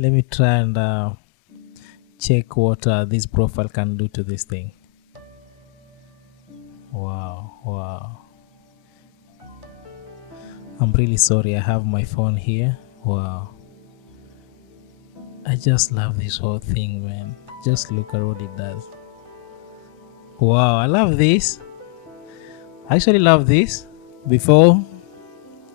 let me try and check what this profile can do to this thing. Wow. I'm really sorry, I have my phone here. Wow, I just love this whole thing, man. Just look at what it does. Wow, I love this. I actually love this. Before,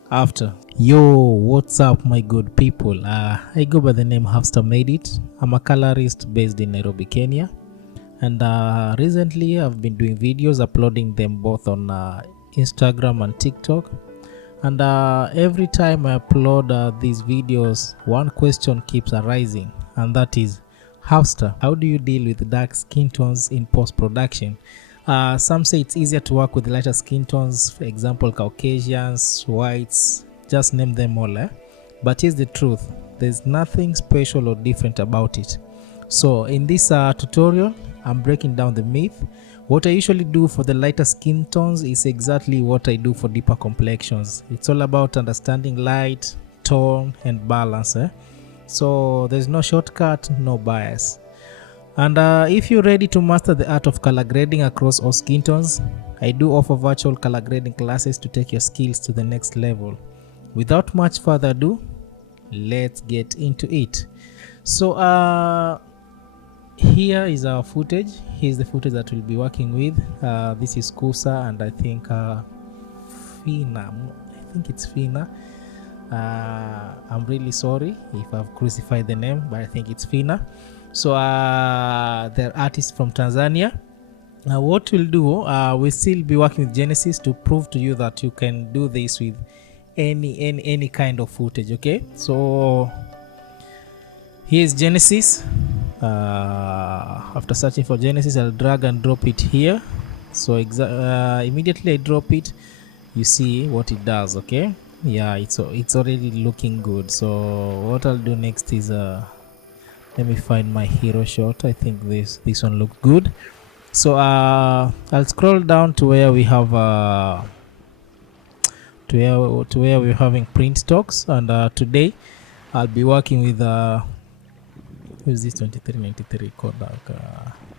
after. Yo, what's up, my good people? I go by the name Havstar Made It. I'm a colorist based in Nairobi, Kenya. And recently I've been doing videos, uploading them both on Instagram and TikTok. And every time I upload these videos, one question keeps arising, and that is, Havstar, how do you deal with dark skin tones in post-production? Some say it's easier to work with lighter skin tones, for example, Caucasians, whites, just name them all. But here's the truth, there's nothing special or different about it. So in this tutorial, I'm breaking down the myth. What I usually do for the lighter skin tones is exactly what I do for deeper complexions. It's all about understanding light, tone, and balance. So there's no shortcut, no bias. And if you're ready to master the art of color grading across all skin tones, I do offer virtual color grading classes to take your skills to the next level. Without much further ado, let's get into it. So here is our footage. Here's the footage that we'll be working with. This is Kusa, and I think Fina. I think it's Fina. I'm really sorry if I've crucified the name, but I think it's Fina. So they're artists from Tanzania. What we'll do, we'll still be working with Genesis to prove to you that you can do this with any kind of footage. Okay, so here's Genesis. After searching for Genesis, I'll drag and drop it here. So immediately I drop it, you see what it does. Okay, yeah, it's already looking good. So what I'll do next is let me find my hero shot. I think this one looked good. So I'll scroll down to where we have to where we're having print stocks, and today I'll be working with who's this 2393 Kodak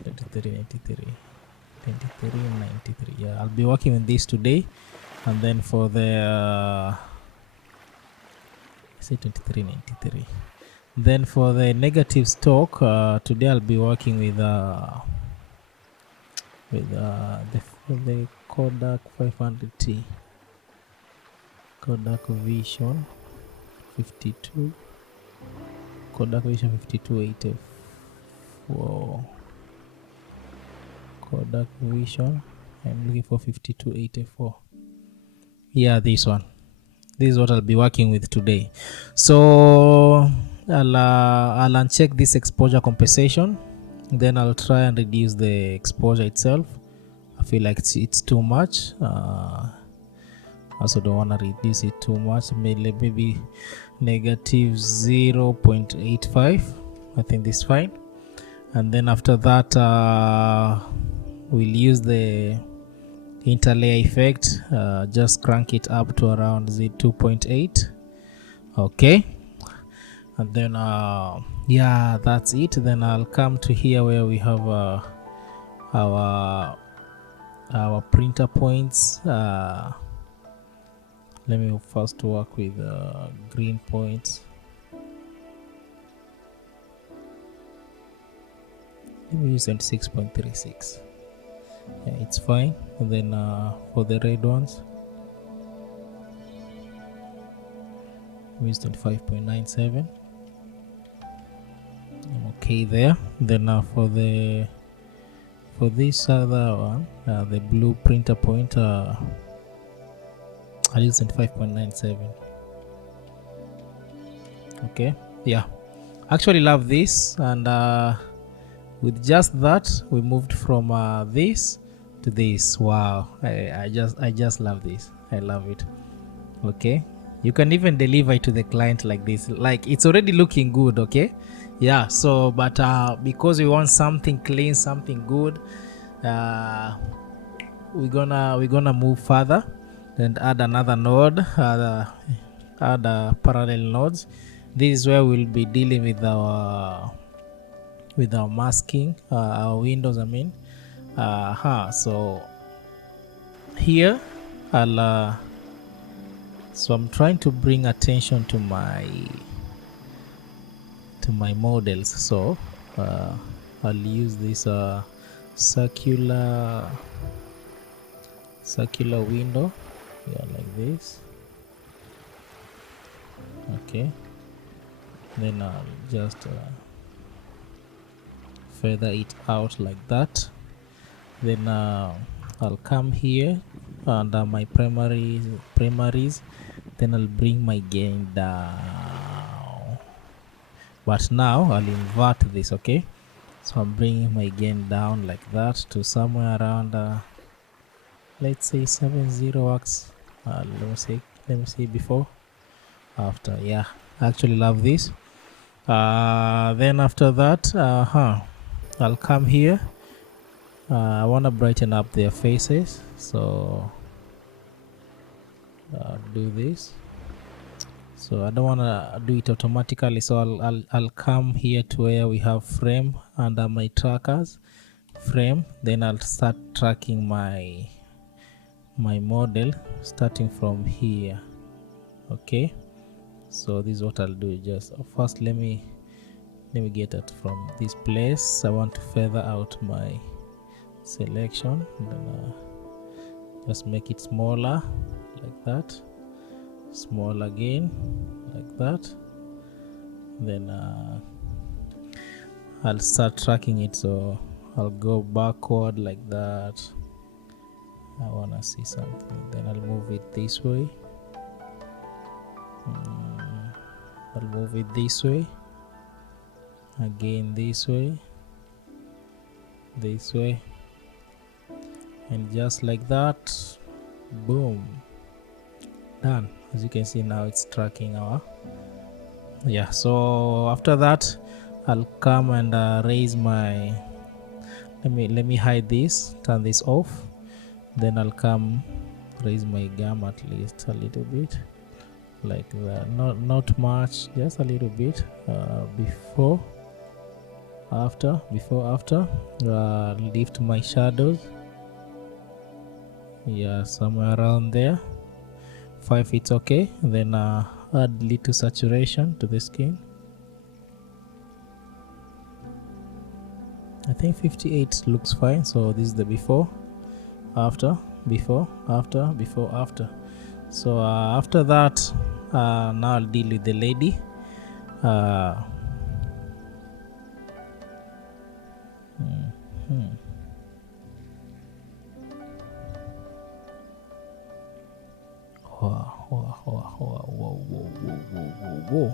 2393. Yeah, I'll be working with this today. And then for the say 2393, then for the negative stock, today I'll be working with the Kodak 500T, Kodak Vision 52, Kodak Vision 5284, Kodak Vision, I'm looking for 5284. Yeah, this one. This is what I'll be working with today. So I'll uncheck this exposure compensation, then I'll try and reduce the exposure itself. I feel like it's too much. I also don't want to reduce it too much. Maybe negative 0.85. I think this is fine. And then after that, we'll use the interlayer effect. Just crank it up to around 2.8. Okay, and then yeah, that's it. Then I'll come to here where we have our printer points. Let me first work with green points. Let me use 26.36. Yeah, it's fine. And then for the red ones, we use 25.97. I'm okay there. Then for this other one, the blue printer point, I'll use 25.97. Okay, yeah, actually love this. And with just that, we moved from this to this. Wow, I just love this. I love it. Okay, you can even deliver it to the client like this, like it's already looking good. Okay, yeah. So but because we want something clean, something good, we're gonna move further and add another node, add parallel nodes. This is where we'll be dealing with our masking, our windows, I mean. So here so I'm trying to bring attention to my models. So I'll use this circular window here, like this. Okay, then I'll just feather it out like that. Then I'll come here under my primaries, then I'll bring my gain down, but now I'll invert this. Okay, so I'm bringing my gain down like that to somewhere around let's say 70 works. Let me see before, after. Yeah, I actually love this. Then after that, I'll come here. I want to brighten up their faces, so do this. So I don't want to do it automatically, so I'll come here to where we have frame under my trackers, frame. Then I'll start tracking my model starting from here. Okay, so this is what I'll do. Just first let me get it from this place. I want to feather out my selection, then just make it smaller like that, small again like that. Then I'll start tracking it, so I'll go backward like that. I want to see something, then I'll move it this way. I'll move it this way again, this way, and just like that, boom, done. As you can see now, it's tracking our so after that I'll come and raise my let me hide this, turn this off. Then I'll come raise my gamma at least a little bit like that, not much, just a little bit. Before after lift my shadows, somewhere around there, 5. It's okay. Then add little saturation to the skin. I think 58 looks fine. So this is the before after. So after that, now I'll deal with the lady. Whoa.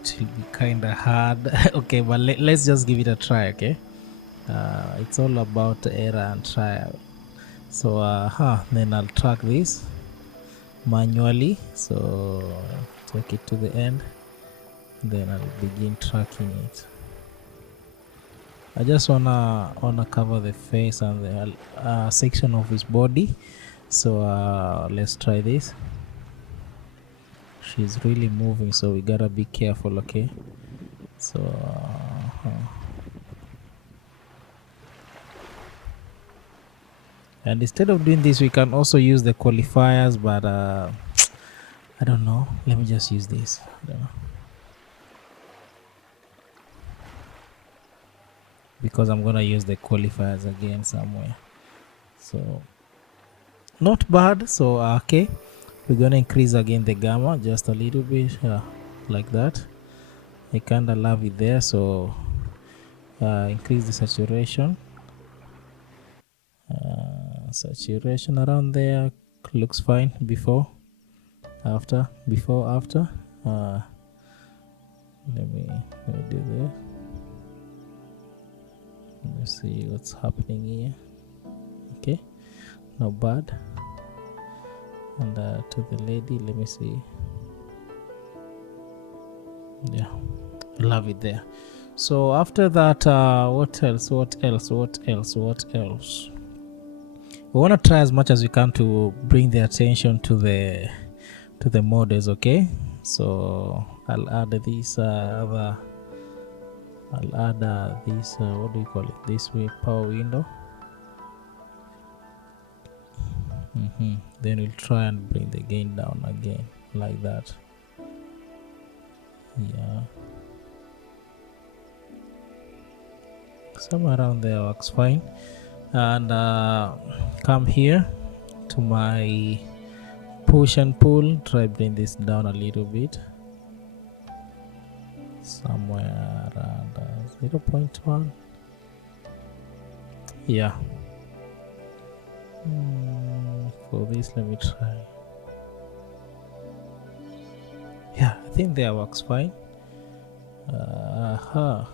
It will be kind of hard. Okay, but let's just give it a try. Okay, it's all about error and trial. So then I'll track this manually, so take it to the end, then I'll begin tracking it. I just wanna cover the face and the section of his body. So let's try this. She's really moving, so we gotta be careful. Okay, so and instead of doing this, we can also use the qualifiers, but I don't know. Let me just use this. I don't know, because I'm gonna use the qualifiers again somewhere. So not bad. So okay, we're gonna increase again the gamma just a little bit, like that. I kinda love it there, so increase the saturation. Saturation around there looks fine. Before after. Let me do this. Let me see what's happening here. Okay, not bad. And to the lady, let me see. Love it there. So after that, what else? We want to try as much as we can to bring the attention to the models. Okay, so I'll add this I'll add this what do you call it, this way power window. Then we'll try and bring the gain down again like that. Yeah, somewhere around there works fine. And come here to my push and pull, try bring this down a little bit, somewhere around 0.1. Yeah. For this, let me try. Yeah, I think that works fine. I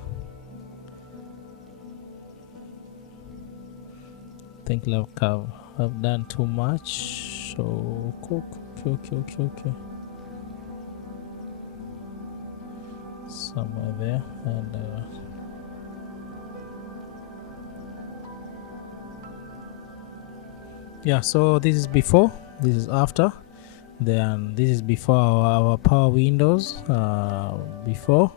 think I've done too much. So okay. Somewhere there, and yeah. So this is before, this is after. Then this is before our power windows. Before,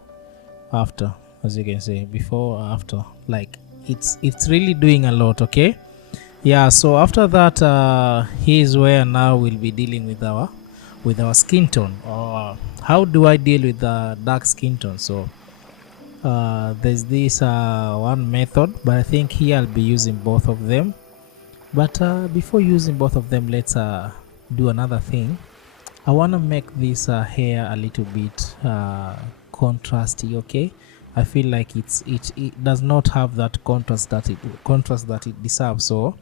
after, as you can see, before, after. Like it's really doing a lot. Okay. Yeah, so after that, here's where now we'll be dealing with our skin tone, or how do I deal with the dark skin tone. So there's this one method, but I think here I'll be using both of them. But before using both of them, let's do another thing. I want to make this hair a little bit contrasty. Okay, I feel like it does not have that contrast that it deserves. So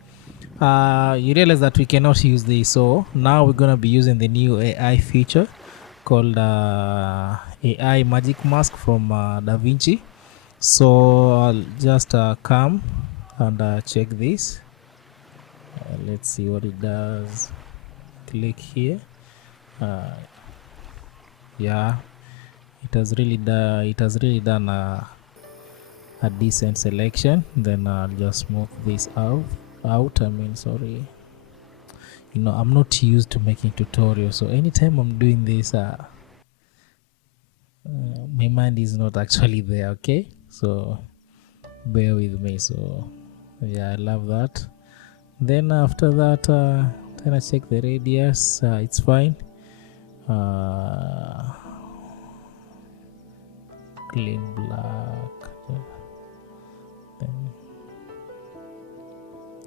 you realize that we cannot use this, so now we're gonna be using the new AI feature called AI magic mask from Davinci. So I'll just come and check this. Let's see what it does. Click here. Yeah, it has really done a decent selection. Then I'll just move this out. I mean, sorry, I'm not used to making tutorials, so anytime I'm doing this my mind is not actually there. Okay, so bear with me. So yeah, I love that. Then after that, then I check the radius. It's fine. Clean black, then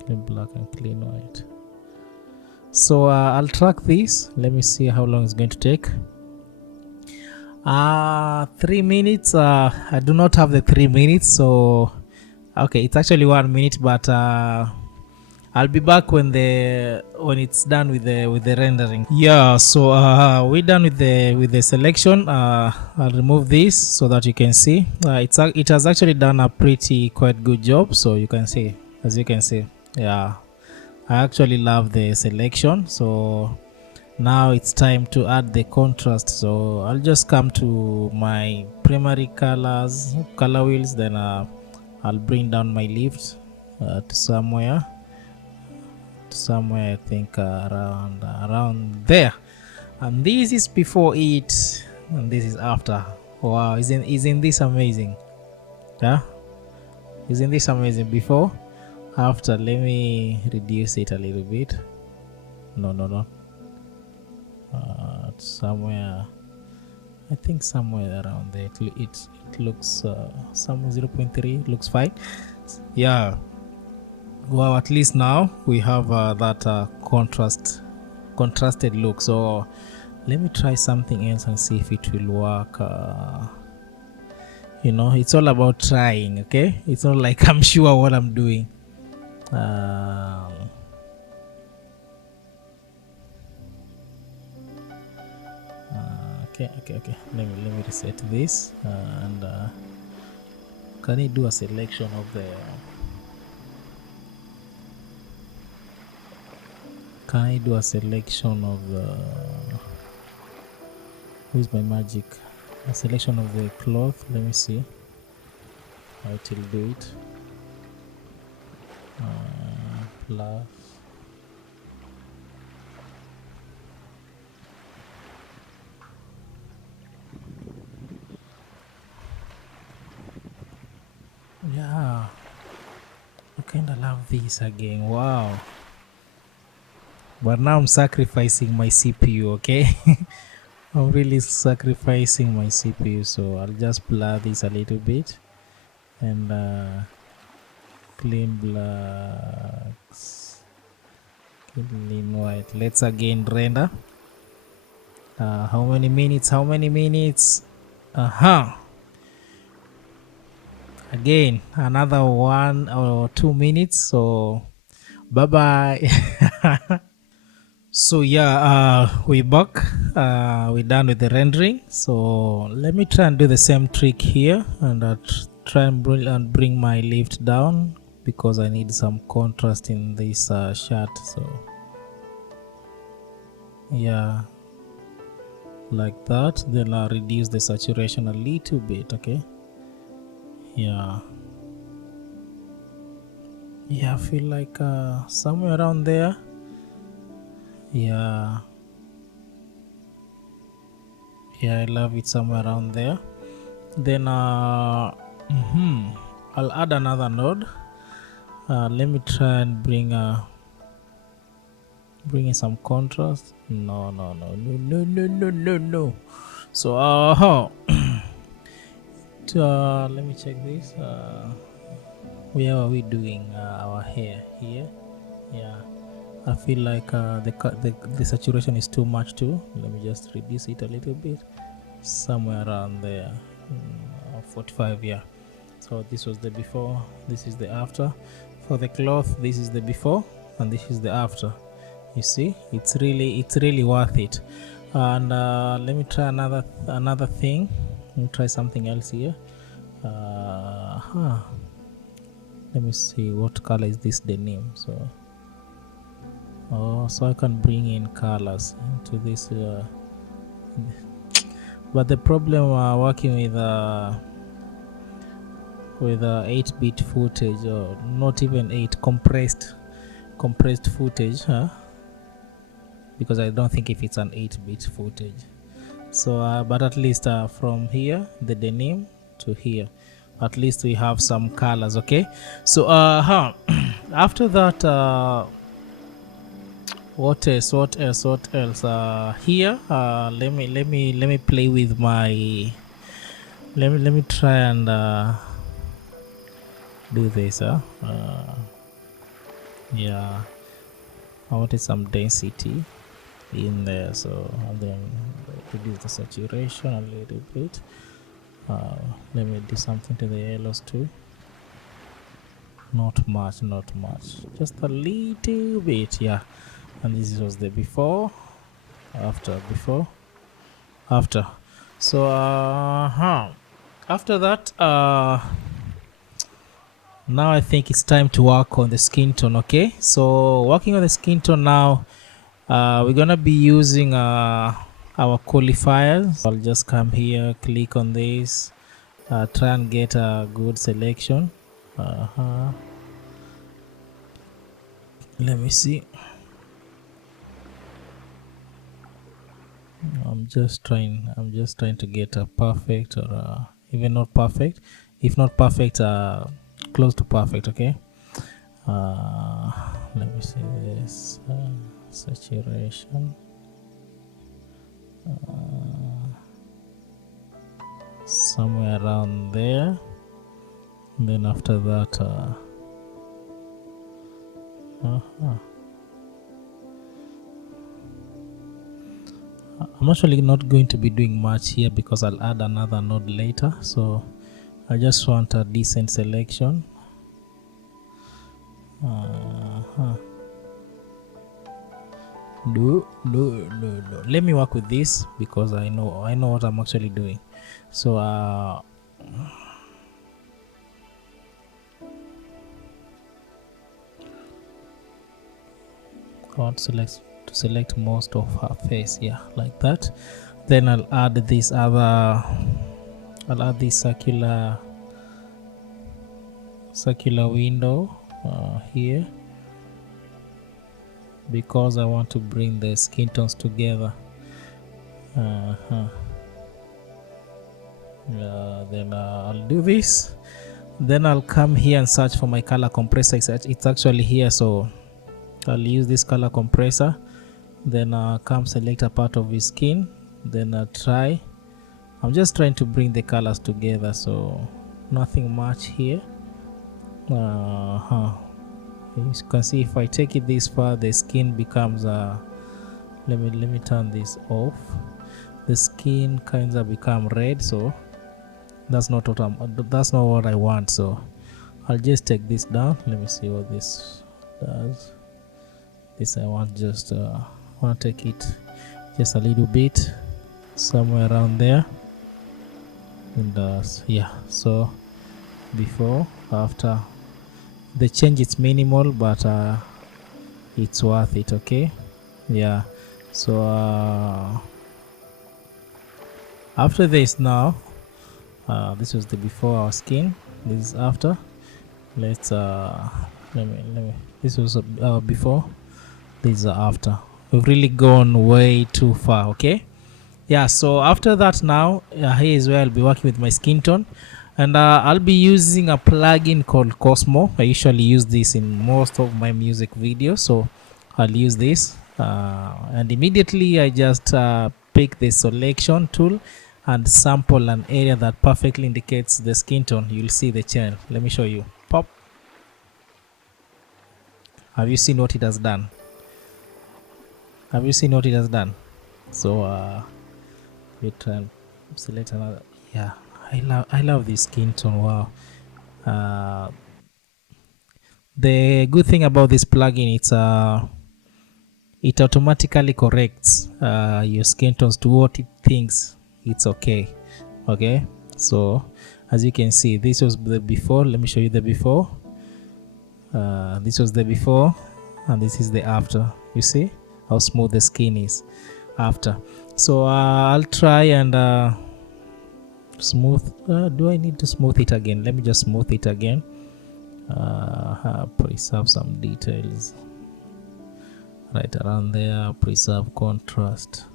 clean black and clean white. So I'll track this. Let me see how long it's going to take. 3 minutes. I do not have the 3 minutes, so okay, it's actually 1 minute, but I'll be back when it's done with the rendering. Yeah, so we're done with the selection. I'll remove this so that you can see. It has actually done a quite good job. So you can see, as you can see, yeah, I actually love the selection. So now it's time to add the contrast. So I'll just come to my primary color wheels. Then I'll bring down my lift to somewhere I think around there. And this is before it, and this is after. Wow, isn't this amazing? Yeah, isn't this amazing? Before, after. Let me reduce it a little bit. No. Somewhere, I think somewhere around there. It looks somewhere 0.3 looks fine. Yeah. Well, at least now we have that contrasted look. So let me try something else and see if it will work. It's all about trying. Okay, it's not like I'm sure what I'm doing. Okay. Let me reset this and can I do a selection of the? Can I do a selection of the? Where's my magic? A selection of the cloth. Let me see how it will do it. Plus. Yeah, I kind of love this again. Wow. But now I'm sacrificing my CPU, okay? I'm really sacrificing my CPU, so I'll just blur this a little bit and clean blacks, clean white. Let's again render. How many minutes? How many minutes? Again, another 1 or 2 minutes. So, bye bye. So yeah, we back. We're done with the rendering. So let me try and do the same trick here, and try and bring my lift down because I need some contrast in this shot. So yeah, like that. Then I'll reduce the saturation a little bit. Okay. Yeah. Yeah, I feel like somewhere around there. Yeah. Yeah, I love it somewhere around there. Then I'll add another node. Let me try and bring in some contrast. No. So let me check this. Where are we doing our hair here? Yeah, I feel like the saturation is too much too. Let me just reduce it a little bit, somewhere around there. 45. Yeah. So this was the before, this is the after. For the cloth, this is the before and this is the after. You see, it's really worth it. And let me try another thing. Let me try something else here. Let me see what color is this denim. So so I can bring in colors into this. But the problem working with 8-bit footage, or not even 8, compressed footage, because I don't think if it's an 8-bit footage. So but at least from here, the denim, to here, at least we have some colors. Okay, so after that, what else here, let me play with my, let me try and do this. Yeah, I wanted some density in there, so and then reduce the saturation a little bit. Let me do something to the yellows too. Not much, just a little bit. Yeah, and this was the before, after. So after that, now I think it's time to work on the skin tone. Okay, so working on the skin tone now, we're gonna be using our qualifiers. I'll just come here, click on this, try and get a good selection. Let me see. I'm just trying to get a perfect, or even not perfect. If not perfect, close to perfect. Okay. Let me see this saturation. Somewhere around there. And then after that, I'm actually not going to be doing much here because I'll add another node later. So I just want a decent selection. No. Let me work with this because I know what I'm actually doing. So I want to select most of her face. Yeah, like that. Then I'll add this circular window here, because I want to bring the skin tones together. Then I'll do this, Then I'll come here and search for my color compressor. It's actually here, so I'll use this color compressor. Then come select a part of his skin. Then try. I'm just trying to bring the colors together, so nothing much here. As you can see, if I take it this far, the skin becomes let me turn this off. The skin kind of become red, so that's not what I want. So I'll just take this down. Let me see what this does. This I want just want to take it just a little bit somewhere around there, and yeah, so before, after, the change is minimal, but it's worth it. Okay, yeah. So after this, now this was the before our skin, this is after. Let's let me this was before, this is after. We've really gone way too far. Okay, yeah. So after that, now here is where I'll be working with my skin tone, and I'll be using a plugin called Cosmo. I usually use this in most of my music videos, so I'll use this, and immediately I just pick the selection tool and sample an area that perfectly indicates the skin tone. You'll see the channel. Let me show you. Pop. Have you seen what it has done? Have you seen what it has done? So we try and select another. Yeah, I love this skin tone. Wow. The good thing about this plugin, it automatically corrects your skin tones to what it thinks it's okay. Okay, so as you can see, this was the before. Let me show you the before. This was the before, and this is the after. You see how smooth the skin is after. So I'll try and smooth. Do I need to smooth it again? Let me just smooth it again. Preserve some details right around there. Preserve contrast.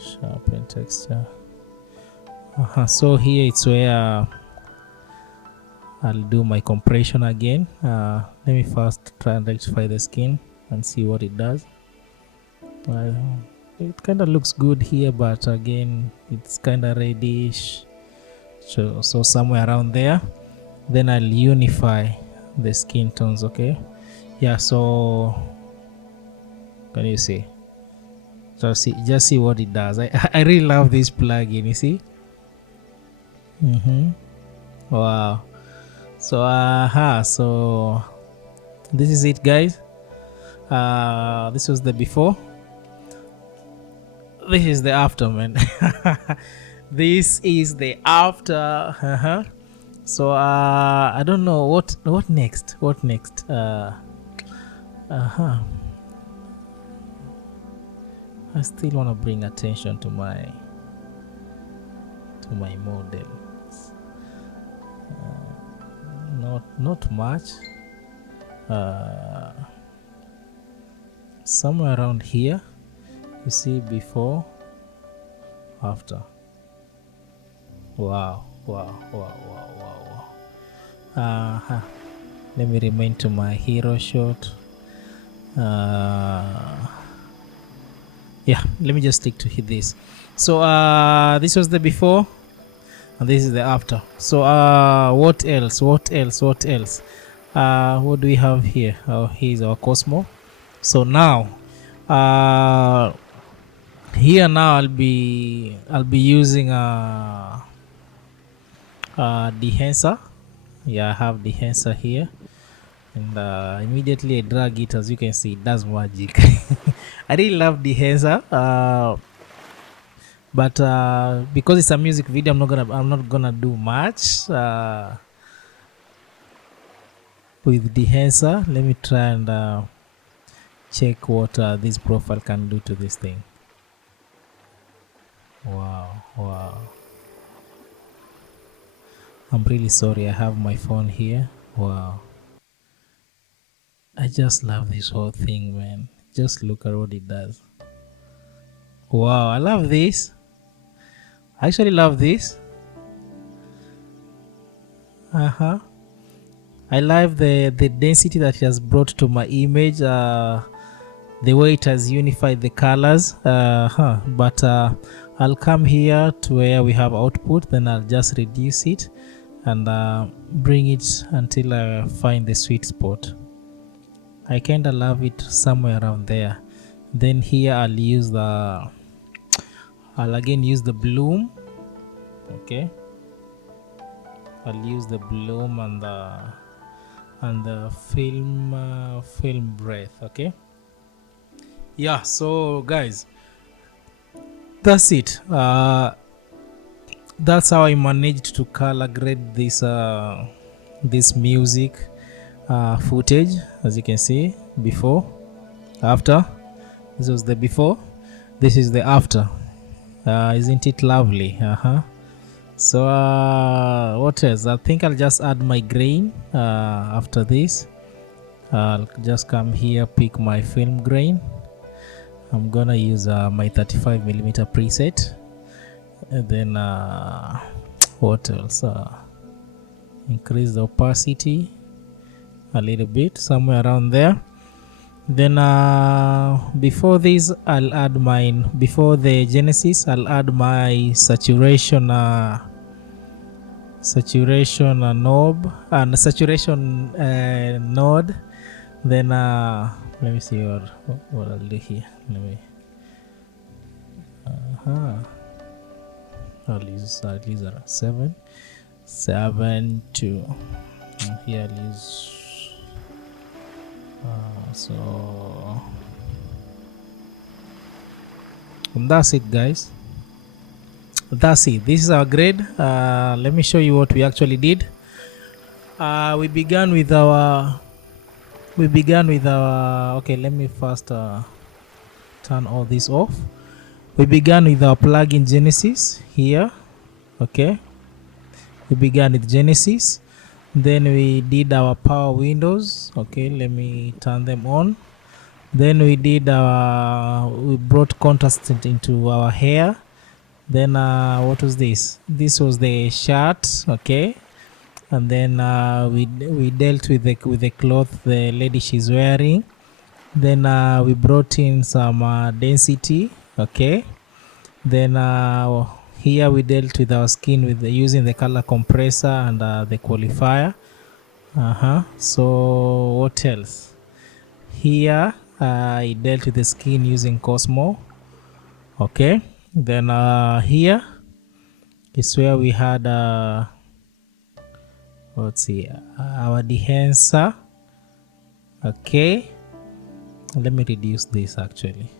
Sharpen texture. So here it's where I'll do my compression again. Let me first try and rectify the skin and see what it does. It kind of looks good here, but again it's kind of reddish, so somewhere around there. Then I'll unify the skin tones. Okay, yeah. So can you see? Just see what it does. I really love this plugin. You see? Wow. So so this is it, guys. This was the before. This is the after, man. This is the after. So I don't know what next. What next? I still want to bring attention to my model. Not much. Somewhere around here, you see, before, after. Wow. Let me remain to my hero shot. Yeah, let me just stick to this. So this was the before, and this is the after. So what else? What do we have here? Oh, here's our Cosmo. So now here now I'll be using a dehancer. Yeah, I have dehancer here, and immediately I drag it. As you can see, it does magic. I really love dehancer, but because it's a music video, I'm not gonna do much with dehancer. Let me try and check what this profile can do to this thing. Wow. I'm really sorry, I have my phone here. Wow. I just love this whole thing, man. Just look at what it does. Wow, I love this. I actually love this. Uh-huh. I love the density that it has brought to my image. The way it has unified the colors. But I'll come here to where we have output, then I'll just reduce it and bring it until I find the sweet spot. I kind of love it somewhere around there. Then here I'll again use the bloom. Okay, I'll use the bloom and the film breath. Okay, yeah. So guys, that's it. That's how I managed to color grade this music footage. As you can see, before, after. This was the before. This is the after. Isn't it lovely? So what else? I think I'll just add my grain after this. I'll just come here, pick my film grain. I'm gonna use my 35mm preset, and then what else? Increase the opacity a little bit, somewhere around there. Then before this, before the Genesis, I'll add my saturation knob and saturation node. Then let me see what I'll do here. Let me I'll use around 7 to here I'll use and that's it, guys. That's it. This is our grade. Let me show you what we actually did. We began with our okay, let me first turn all this off. We began with our plugin Genesis here. Okay, we began with Genesis, then we did our power windows. Okay, let me turn them on. Then we brought contrast into our hair. Then what was this? This was the shirt. Okay, and then we dealt with the cloth the lady she's wearing. Then we brought in some density. Okay, then here we dealt with our skin using the color compressor and the qualifier. So what else? Here I dealt with the skin using Cosmo. Okay, then here is where we had let's see, our dehancer. Okay, let me reduce this. Actually,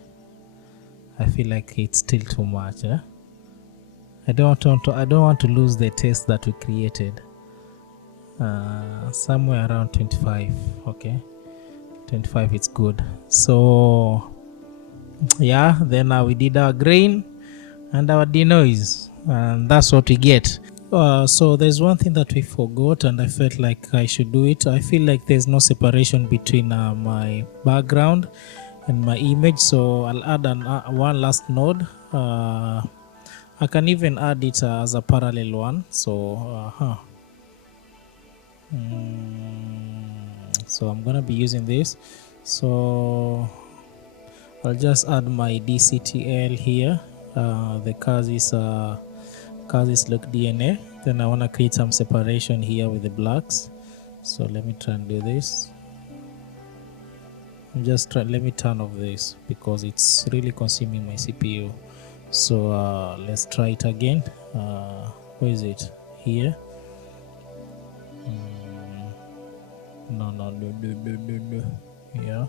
I feel like it's still too much. I don't want to lose the taste that we created. Somewhere around 25. Okay, 25, it's good. So yeah, then we did our grain and our denoise, and that's what we get. So there's one thing that we forgot, and I felt like I should do it. I feel like there's no separation between my background and my image, so I'll add one last node. I can even add it as a parallel one. So so I'm gonna be using this. So I'll just add my DCTL here, the Kazis look DNA. Then I want to create some separation here with the blacks. So let me try and do this. Let me turn off this because it's really consuming my CPU. So let's try it again. Where is it? Here. No. Yeah.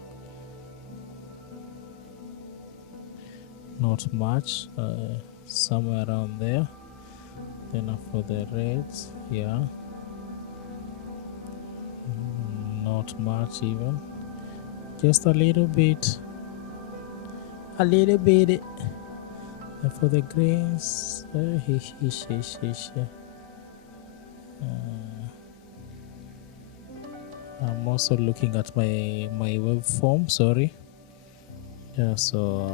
Not much. Somewhere around there. Then for the reds, yeah, not much even, just a little bit. And for the greens, I'm also looking at my waveform. Sorry. Yeah. So.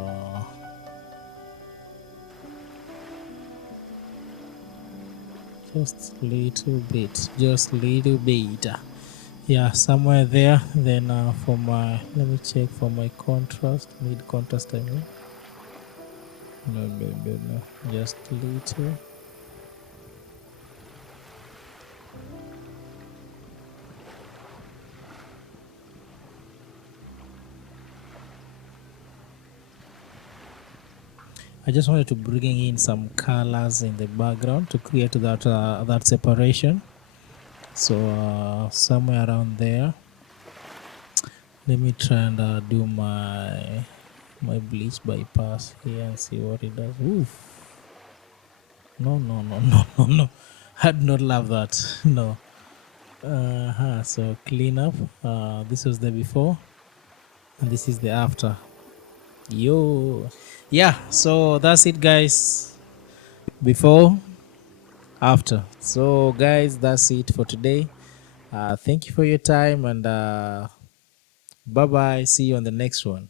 just little bit, just little bit. Yeah, somewhere there. Then for my, let me check for my contrast, mid contrast. I mean, no, no, no, no, just little. I just wanted to bring in some colors in the background to create that separation. So somewhere around there, let me try and do my bleach bypass here and see what it does. Oof. No, no, no, no, no, no. I do not love that. No. So clean up. This was the before, and this is the after. Yo. Yeah. So that's it, guys. Before, after. So, guys, that's it for today. Thank you for your time, and bye bye. See you on the next one.